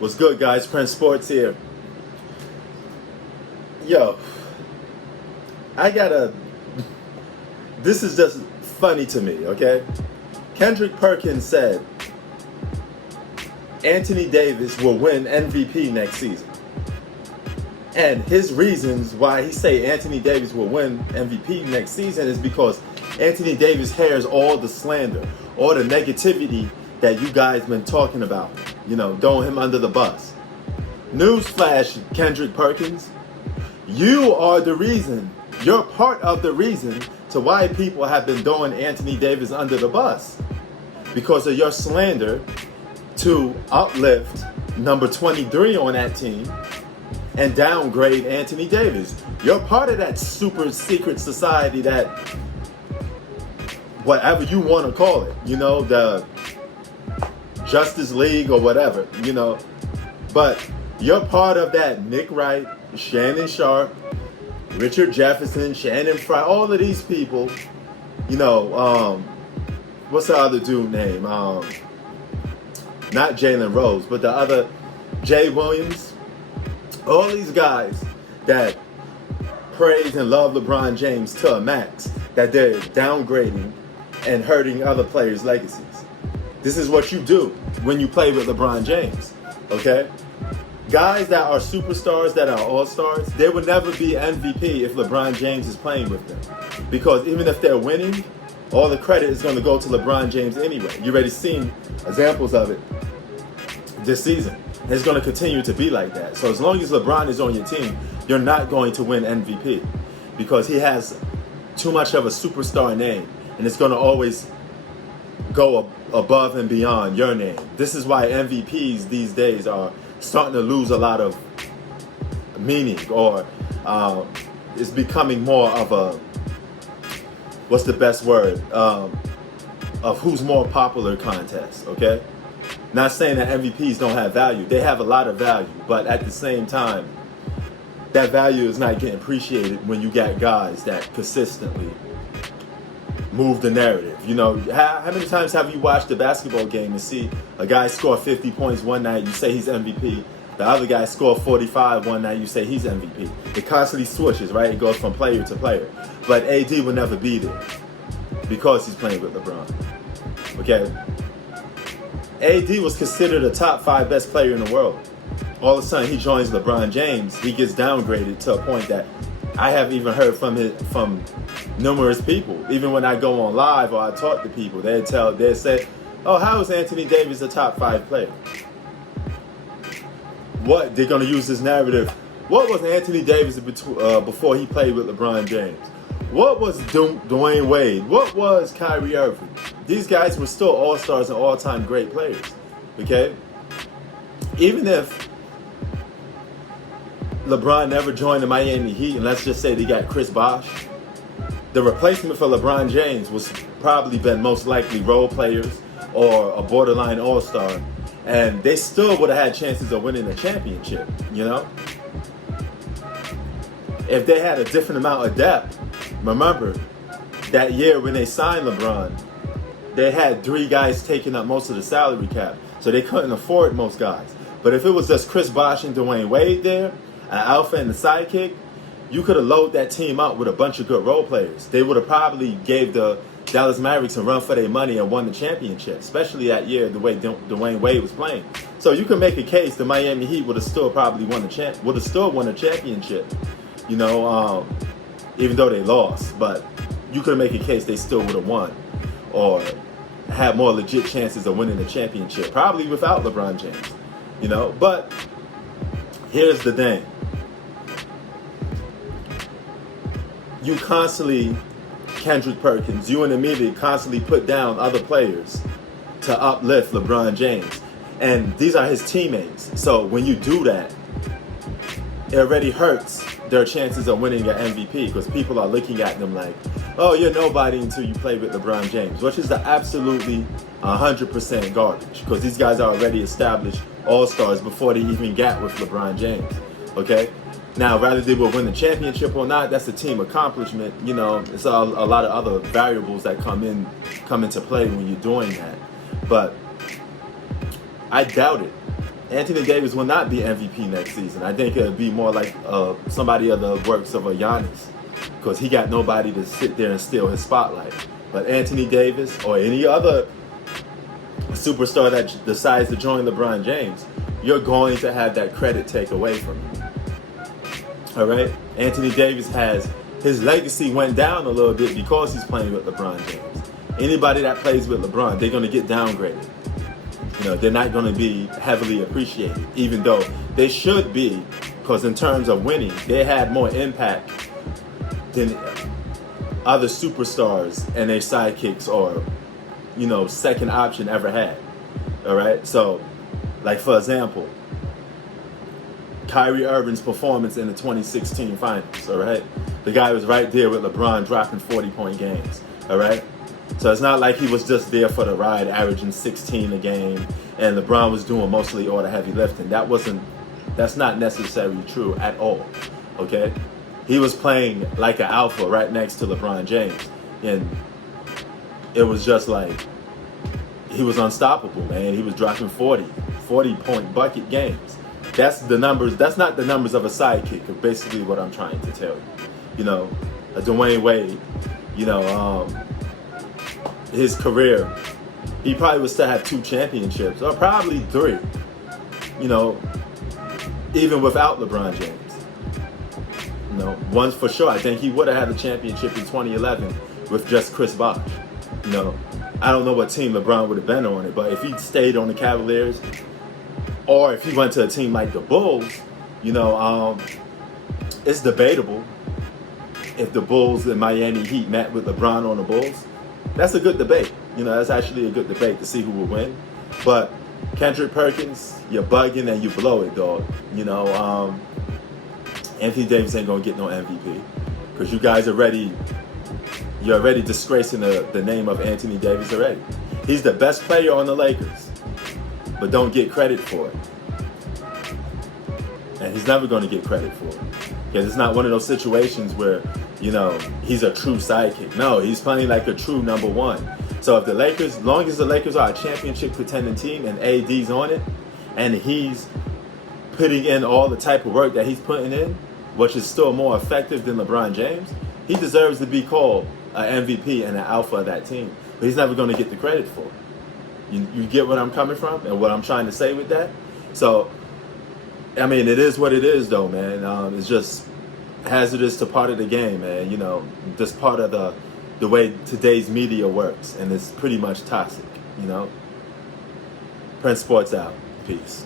What's good, guys? Prince Sports here. Yo, I gotta. This is just funny to me, okay? Kendrick Perkins said Anthony Davis will win MVP next season. And his reasons why he say Anthony Davis will win MVP next season is because Anthony Davis hears all the slander, all the negativity that you guys been talking about, throwing him under the bus. Newsflash, Kendrick Perkins, you are the reason, you're part of the reason to why people have been throwing Anthony Davis under the bus. Because of your slander to uplift number 23 on that team and downgrade Anthony Davis. You're part of that super secret society that, whatever you want to call it, the Justice League or whatever, but you're part of that Nick Wright, Shannon Sharp, Richard Jefferson, Shannon Fry, all of these people, what's the other dude name? Not Jalen Rose, but the other, Jay Williams. All these guys that praise and love LeBron James to a max, that they're downgrading and hurting other players' legacies. This is what you do when you play with LeBron James, okay? Guys that are superstars, that are all-stars, they would never be MVP if LeBron James is playing with them. Because even if they're winning, all the credit is going to go to LeBron James anyway. You already seen examples of it this season. It's going to continue to be like that. So as long as LeBron is on your team, you're not going to win MVP because he has too much of a superstar name, and it's going to always go above and beyond your name. This is why MVPs these days are starting to lose a lot of meaning, or it's becoming more of a, what's the best word, of who's more popular contest, okay? Not saying that MVPs don't have value. They have a lot of value, but at the same time, that value is not getting appreciated when you got guys that consistently move the narrative. How many times have you watched a basketball game and see a guy score 50 points one night, you say he's MVP. The other guy score 45 one night, you say he's MVP. It constantly switches, right? It goes from player to player. But AD will never be there because he's playing with LeBron. Okay? AD was considered a top 5 best player in the world. All of a sudden, he joins LeBron James. He gets downgraded to a point that I have even heard from numerous people. Even when I go on live or I talk to people, they say, "Oh, how is Anthony Davis a top 5 player?" What they're gonna use this narrative? What was Anthony Davis before he played with LeBron James? What was Dwayne Wade? What was Kyrie Irving? These guys were still all-stars and all-time great players. Okay, even if LeBron never joined the Miami Heat, and let's just say they got Chris Bosh, the replacement for LeBron James was probably been most likely role players or a borderline all-star, and they still would have had chances of winning a championship, If they had a different amount of depth. Remember, that year when they signed LeBron, they had 3 guys taking up most of the salary cap, so they couldn't afford most guys. But if it was just Chris Bosh and Dwayne Wade there, an alpha and the sidekick, you could have loaded that team up with a bunch of good role players. They would have probably gave the Dallas Mavericks a run for their money and won the championship, especially that year the way Dwayne Wade was playing. So you can make a case the Miami Heat would have still probably won a championship, even though they lost. But you could make a case they still would have won or had more legit chances of winning the championship, probably without LeBron James, But here's the thing. You constantly, Kendrick Perkins, you and the media constantly put down other players to uplift LeBron James. And these are his teammates. So when you do that, it already hurts their chances of winning an MVP because people are looking at them like, oh, you're nobody until you play with LeBron James, which is the absolutely 100% garbage because these guys are already established all-stars before they even got with LeBron James, okay? Now, whether they will win the championship or not, that's a team accomplishment. It's a lot of other variables that come into play when you're doing that. But I doubt it. Anthony Davis will not be MVP next season. I think it'll be more like somebody of the works of a Giannis, because he got nobody to sit there and steal his spotlight. But Anthony Davis or any other superstar that decides to join LeBron James, you're going to have that credit take away from you. All right? Anthony Davis his legacy went down a little bit because he's playing with LeBron James. Anybody that plays with LeBron, they're going to get downgraded. They're not going to be heavily appreciated, even though they should be, because in terms of winning, they had more impact than other superstars and their sidekicks or, second option ever had. All right? So, like, for example, Kyrie Irving's performance in the 2016 finals, all right? The guy was right there with LeBron dropping 40-point games, all right? So it's not like he was just there for the ride, averaging 16 a game, and LeBron was doing mostly all the heavy lifting. That's not necessarily true at all, okay? He was playing like an alpha right next to LeBron James, and it was just like he was unstoppable, man. He was dropping 40-point bucket games. That's the numbers. That's not the numbers of a sidekick, basically what I'm trying to tell you. Dwayne Wade, his career, he probably would still have 2 championships, or probably 3, even without LeBron James. One for sure. I think he would have had a championship in 2011 with just Chris Bosh. I don't know what team LeBron would have been on it, but if he stayed on the Cavaliers, or if he went to a team like the Bulls, it's debatable if the Bulls and Miami Heat met with LeBron on the Bulls. That's a good debate. That's actually a good debate to see who will win. But Kendrick Perkins, you're bugging and you blow it, dog. Anthony Davis ain't gonna get no MVP because you guys you're already disgracing the name of Anthony Davis already. He's the best player on the Lakers, but don't get credit for it. And he's never going to get credit for it. Because it's not one of those situations where, he's a true sidekick. No, he's playing like a true number one. So if as long as the Lakers are a championship contending team and AD's on it, and he's putting in all the type of work that he's putting in, which is still more effective than LeBron James, he deserves to be called an MVP and an alpha of that team. But he's never going to get the credit for it. You get what I'm coming from and what I'm trying to say with that? So, it is what it is, though, man. It's just hazardous to part of the game, man. Just part of the way today's media works, and it's pretty much toxic, Prince Sports out. Peace.